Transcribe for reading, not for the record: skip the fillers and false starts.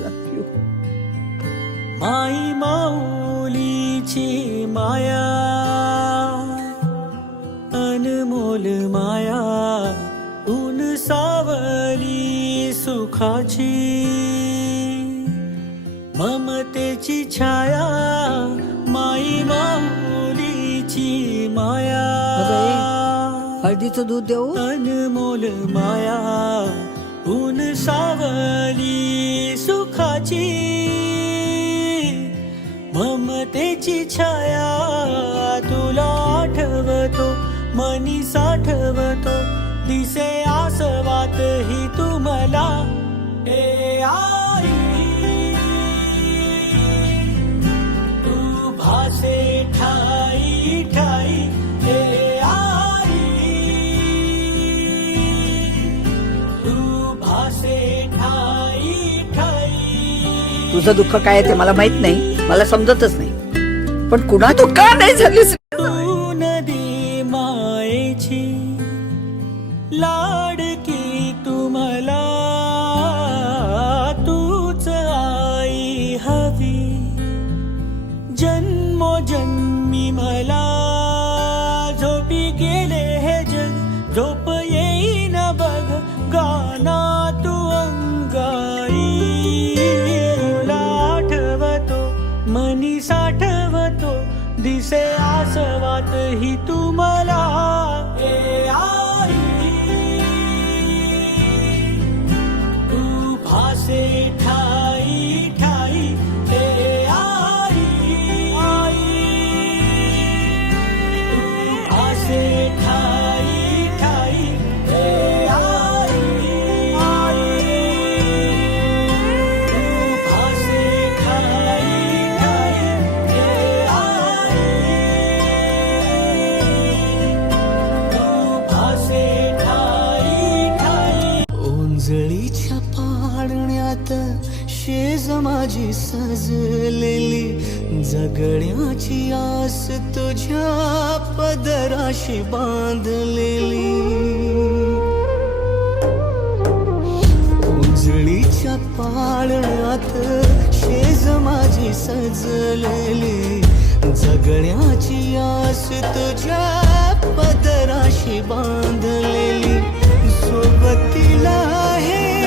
Love you. माई माऊलीची माया, अनमोल माया, ऊन सावली सुखाची, ममतेची छाया, माई माऊलीची माया. हळदीचं दूध देऊ. अनमोल माया, ऊन सावली सुखाची, ममतेची छाया. तुला आठवतो मनी साठवतो, दिसे आसवात ही तुम्हाला. ए आई तू भासे ठाई ठाई. ए आई तू भासे ठाई ठाई. तुझं दुःख काय आहे ते मला माहित नाही, मला समजतच नाही. पण कुणा तू का नाही झालीस? तू नदी मायेची लाडकी तुम्हाला, तूच आई हवी जन्मोजन्मी मला. झोपी गेले हे जग, झोप येईन बघ, गाना तू अंगाई. तुला आठवतो मनी साठवतो, दिसे आसवात ही तुम्हाला. ए आई तू भासे ठाई ठाई. ए आई तू भासे ठाई ठाई. ए आई तू भासे ठाई ठाई. ए आई तू भासे ठाई ठाई. ओंजळीच्या पाळण्यात शेज माझी सजलेली, जगण्याची आस तुझ्या पदराशी बांधलेली. ओंजळीच्या पाळण्यात शेज माझी सजलेली, जगण्याची आस तुझ्या पदराशी बांधलेली. सोबतीला आहे